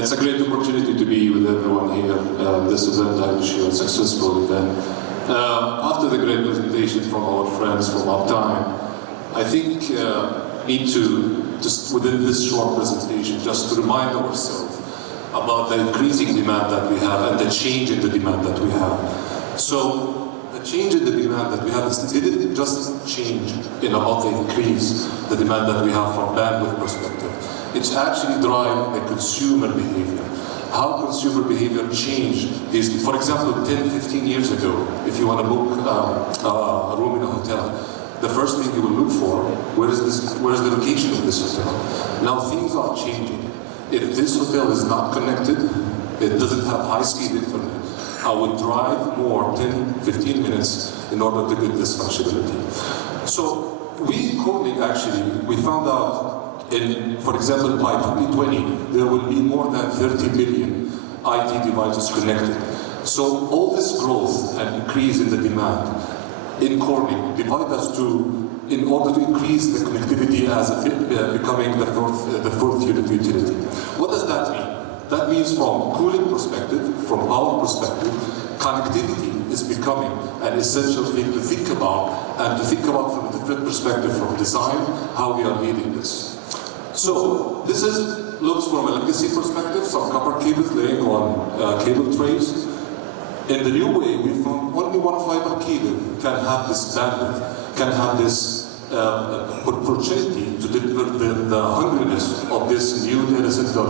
It's a great opportunity to be with everyone here. This event, I wish you a successful event. After the great presentation from our friends from Uptime, I think need to, just within this short presentation, just to remind ourselves about the increasing demand that we have and the change in the demand that we have. So the change in the demand that we have didn't just change in about the increase, the demand that we have from bandwidth perspective. It's actually driving the consumer behavior. How consumer behavior changed is, for example, 10, 15 years ago, if you want to book a room in a hotel, the first thing you will look for, where's the location of this hotel? Now things are changing. If this hotel is not connected, it doesn't have high-speed internet, I would drive more 10, 15 minutes in order to get this functionality. So we found out for example, by 2020, there will be more than 30 million IT devices connected. So all this growth and increase in the demand in Corning divide us in order to increase the connectivity as becoming the fourth utility. What does that mean? That means from cooling perspective, from power perspective, connectivity is becoming an essential thing to think about, and to think about from a different perspective, from design, how we are leading this. So this looks from a legacy perspective, some copper cables laying on cable trays. In the new way, we found only one fiber cable can have this bandwidth, can have this opportunity to deliver the hungriness of this new data center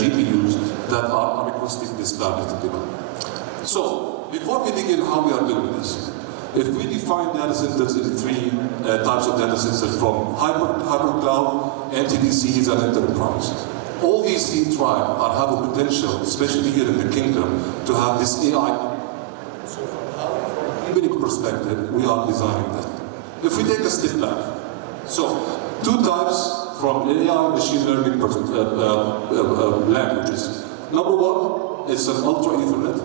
GPUs that are requesting this bandwidth demand. So before we dig in how we are doing this, if we define data centers in three types of data centers, from hybrid cloud, NTDCs, and enterprise. All these three tribes have a potential, especially here in the kingdom, to have this AI. So from a unique perspective, we are designing that. If we take a step back, so two types from AI machine learning languages. Number one, it's an ultra Ethernet.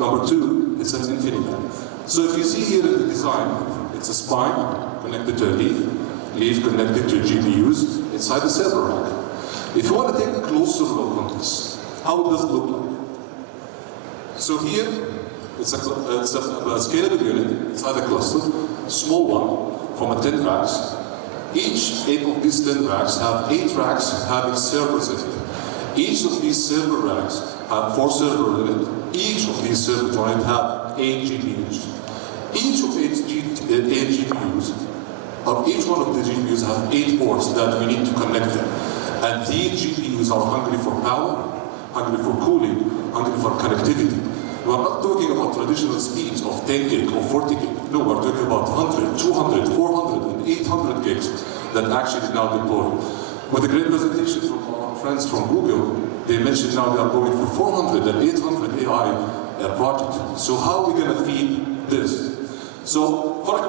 Number two, it's an InfiniBand. So if you see here in the design, it's a spine connected to a leaf connected to GPUs inside the server rack. If you want to take a closer look on this, how does it look like? So here, it's a scalable unit inside a cluster, small one, from 10 racks. Each 8 of these 10 racks have 8 racks having servers in it. Each of these server racks have 4 servers in it. Each of these servers in it have 8 GPUs. Each of 8 GPUs, each one of the GPUs have 8 ports that we need to connect them. And these GPUs are hungry for power, hungry for cooling, hungry for connectivity. We're not talking about traditional speeds of 10 gig or 40 gig. No, we're talking about 100, 200, 400, and 800 gigs that actually now deploy. With a great presentation from our friends from Google, they mentioned now they are going for 400 and 800 AI projects. So how are we going to feed this? So, for a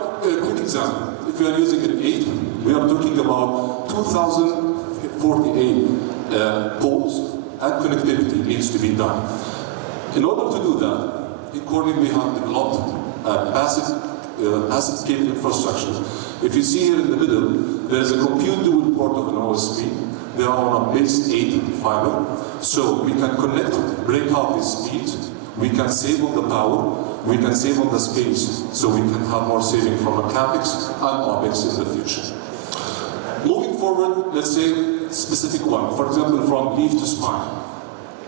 quick example, if we are using an 8, we are talking about 2,048 ports and connectivity needs to be done. In order to do that, in Corning we have developed a passive cable infrastructure. If you see here in the middle, there is a compute dual port of an OSP. They are on a base 8 fiber. So we can connect, break out these speeds, we can save on the power, we can save on the space, so we can have more saving from a CapEx and OpEx in the future. Moving forward, let's say specific one. For example, from leaf to spine.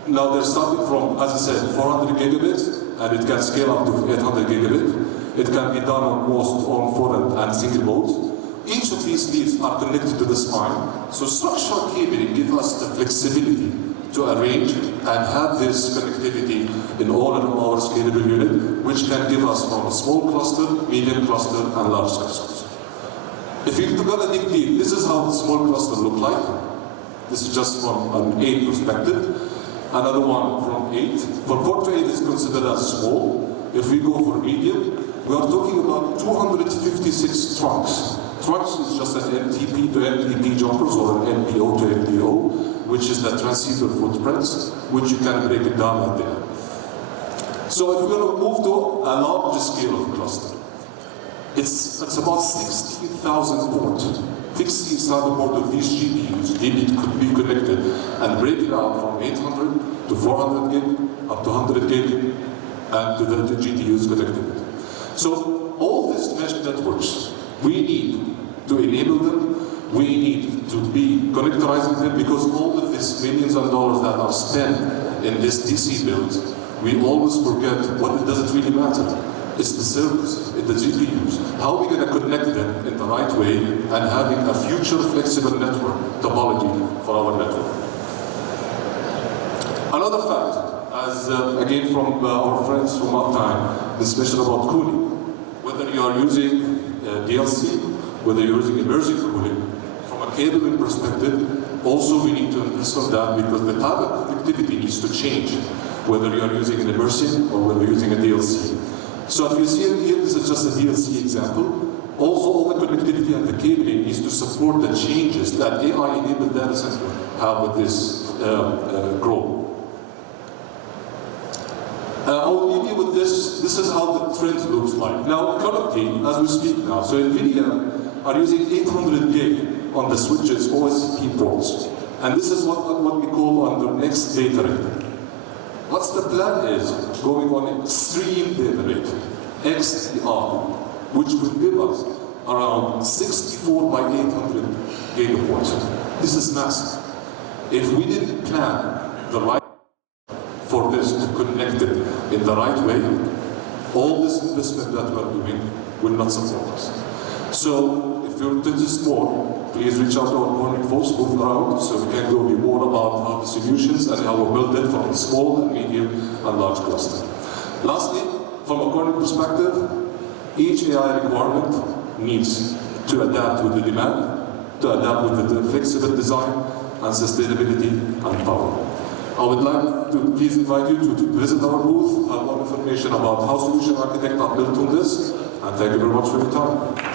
Now they're starting from, as I said, 400 gigabits, and it can scale up to 800 gigabit. It can be done on 4 and single modes. Each of these leaves are connected to the spine, so structural cabling gives us the flexibility to arrange and have this connectivity in all of our scalable unit, which can give us from a small cluster, medium cluster, and large clusters. If you're gonna dig deep, this is how the small cluster look like. This is just from an 8 perspective. Another one from 8. For 4 to 8 is considered as small. If we go for medium, we are talking about 256 trunks. Trunks is just an MTP to MTP jumpers or an NPO to NPO, which is the transceiver footprints, which you can break it down at there. So if we're going to move to a larger scale of cluster, it's about 16,000 ports. fix the standard port of these GPUs, they could be connected, and break it out from 800 to 400 gig, up to 100 gig, and to the GPUs connected. So all these mesh networks, we need to enable them, we need to be connectorizing them, because all of these millions of dollars that are spent in this DC build, we always forget what does it really matter. It's the servers, it's the GPUs. How are we going to connect them in the right way and having a future flexible network topology for our network? Another fact, as again from our friends from Uptime, especially about cooling. Whether you are using DLC, whether you're using immersive cooling, from a cabling perspective, also we need to invest on that, because the type of connectivity needs to change, whether you are using an immersive or whether you're using a DLC. So if you see here, this is just a DLC example. Also, all the connectivity and the cabling needs to support the changes that AI-enabled data center have with this growth. I will leave you with this. This is how the trend looks like. Now, currently, as we speak now, so NVIDIA are using 800 gig on the switches OSP ports. And this is what we call on the next data rate. What's the plan is going on extreme data rate, XDR, which will give us around 64 by 800 gigaports. This is massive. If we didn't plan the right for this to connect it in the right way, all this investment that we're doing will not support us. So if you're interested more, please reach out to our corporate folks, move around, so we can go be more about how the solutions and how we build it from small and medium and large cluster. Lastly, from a corporate perspective, each AI requirement needs to adapt with the demand, to adapt with the flexible design and sustainability and power. I would like to please invite you to visit our booth, have more information about how solution architects are built on this, and thank you very much for your time.